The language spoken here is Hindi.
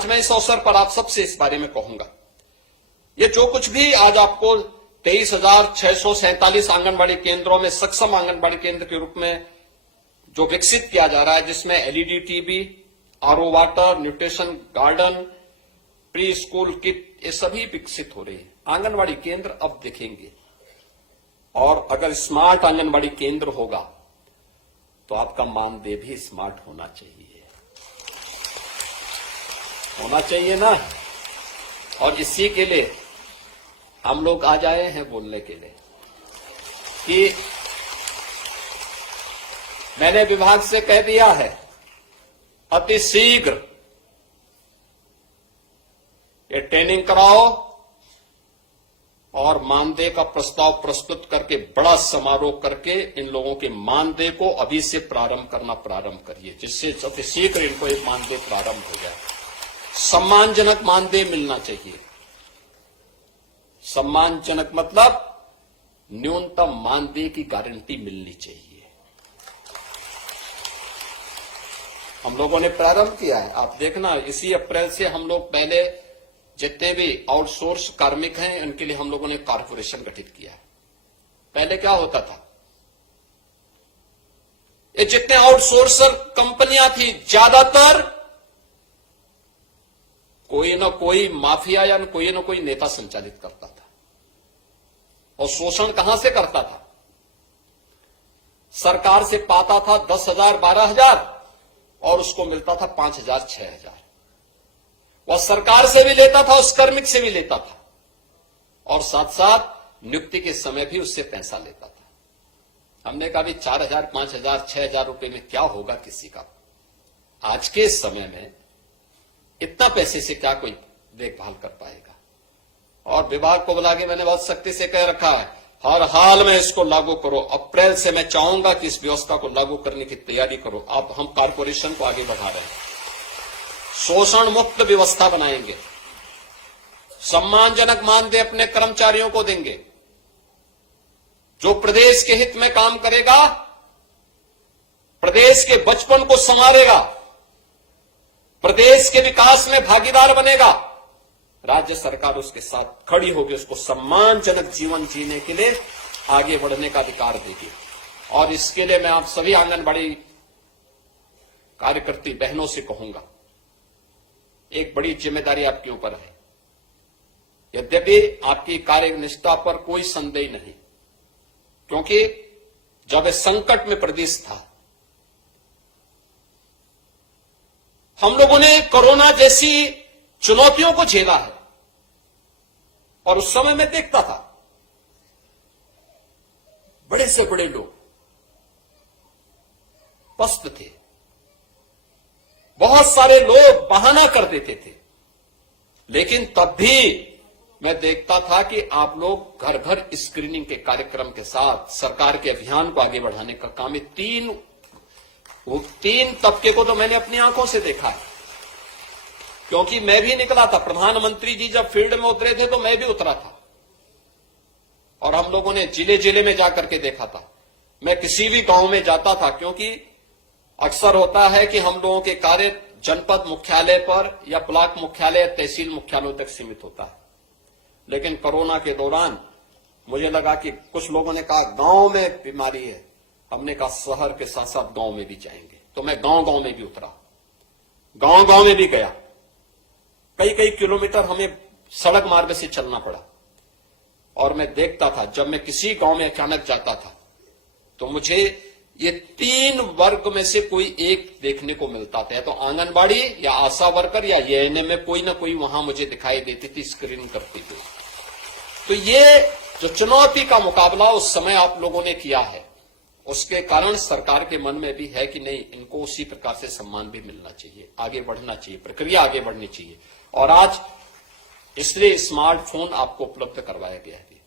मैं इस अवसर पर आप सबसे इस बारे में कहूंगा, ये जो कुछ भी आज आपको 23,647 आंगनबाड़ी केंद्रों में सक्षम आंगनबाड़ी केंद्र के रूप में जो विकसित किया जा रहा है, जिसमें LED TV, RO water, nutrition garden, pre school kit, ये सभी विकसित हो रही है। आंगनबाड़ी केंद्र अब दिखेंगे और अगर स्मार्ट आंगनबाड़ी केंद्र होगा तो आपका मानदेय भी स्मार्ट होना चाहिए ना। और इसी के लिए हम लोग आज आए हैं बोलने के लिए कि मैंने विभाग से कह दिया है, अति शीघ्र ये ट्रेनिंग कराओ और मानदेय का प्रस्ताव प्रस्तुत करके बड़ा समारोह करके इन लोगों के मानदेय को अभी से प्रारंभ करिए, जिससे अति शीघ्र इनको एक मानदेय प्रारंभ हो जाए। सम्मानजनक मानदेय मिलना चाहिए। सम्मानजनक मतलब न्यूनतम मानदेय की गारंटी मिलनी चाहिए। हम लोगों ने प्रारंभ किया है, आप देखना इसी अप्रैल से हम लोग पहले जितने भी आउटसोर्स कार्मिक हैं उनके लिए हम लोगों ने कारपोरेशन गठित किया है। पहले क्या होता था, ये जितने आउटसोर्सर कंपनियां थी ज्यादातर कोई ना कोई माफिया या कोई ना कोई नेता संचालित करता था। और शोषण कहां से करता था? सरकार से पाता था 10,000 12,000 और उसको मिलता था 5,000 6,000। वह सरकार से भी लेता था, उस कार्मिक से भी लेता था और साथ साथ नियुक्ति के समय भी उससे पैसा लेता था। हमने कहा भी 4,000 5,000 6,000 रुपए में क्या होगा किसी का? आज के समय में इतना पैसे से क्या कोई देखभाल कर पाएगा? और विभाग को बुला के मैंने बहुत सख्ती से कह रखा है, हर हाल में इसको लागू करो। अप्रैल से मैं चाहूंगा कि इस व्यवस्था को लागू करने की तैयारी करो। अब हम कारपोरेशन को आगे बढ़ा रहे हैं, शोषण मुक्त व्यवस्था बनाएंगे, सम्मानजनक मानदेय अपने कर्मचारियों को देंगे। जो प्रदेश के हित में काम करेगा, प्रदेश के बचपन को संवारेगा, प्रदेश के विकास में भागीदार बनेगा, राज्य सरकार उसके साथ खड़ी होगी, उसको सम्मानजनक जीवन जीने के लिए आगे बढ़ने का अधिकार देगी। और इसके लिए मैं आप सभी आंगनबाड़ी कार्यकर्ती बहनों से कहूंगा, एक बड़ी जिम्मेदारी आपके ऊपर है। यद्यपि आपकी कार्यनिष्ठा पर कोई संदेह नहीं, क्योंकि जब संकट में प्रदेश था, हम लोगों ने कोरोना जैसी चुनौतियों को झेला है। और उस समय मैं देखता था बड़े से बड़े लोग पस्त थे, बहुत सारे लोग बहाना कर देते थे, लेकिन तब भी मैं देखता था कि आप लोग घर घर स्क्रीनिंग के कार्यक्रम के साथ सरकार के अभियान को आगे बढ़ाने का काम है। तीन तबके को तो मैंने अपनी आंखों से देखा है, क्योंकि मैं भी निकला था। प्रधानमंत्री जी जब फील्ड में उतरे थे तो मैं भी उतरा था और हम लोगों ने जिले जिले में जाकर के देखा था। मैं किसी भी गांव में जाता था, क्योंकि अक्सर होता है कि हम लोगों के कार्य जनपद मुख्यालय पर या ब्लॉक मुख्यालय या तहसील मुख्यालयों तक सीमित होता है। लेकिन कोरोना के दौरान मुझे लगा कि कुछ लोगों ने कहा गांव में बीमारी है, हमने कहा शहर के साथ साथ गांव में भी जाएंगे। तो मैं गांव गांव में भी उतरा, गांव गांव में भी गया। कई कई किलोमीटर हमें सड़क मार्ग से चलना पड़ा और मैं देखता था, जब मैं किसी गांव में अचानक जाता था तो मुझे ये 3 वर्ग में से कोई एक देखने को मिलता था। तो आंगनबाड़ी या आशा वर्कर या एएनएम में कोई ना कोई वहां मुझे दिखाई देती थी, स्क्रीनिंग करती थी। तो ये जो चुनौती का मुकाबला उस समय आप लोगों ने किया है, उसके कारण सरकार के मन में भी है कि नहीं, इनको उसी प्रकार से सम्मान भी मिलना चाहिए, आगे बढ़ना चाहिए, प्रक्रिया आगे बढ़नी चाहिए। और आज इसलिए स्मार्टफोन आपको उपलब्ध करवाया गया है।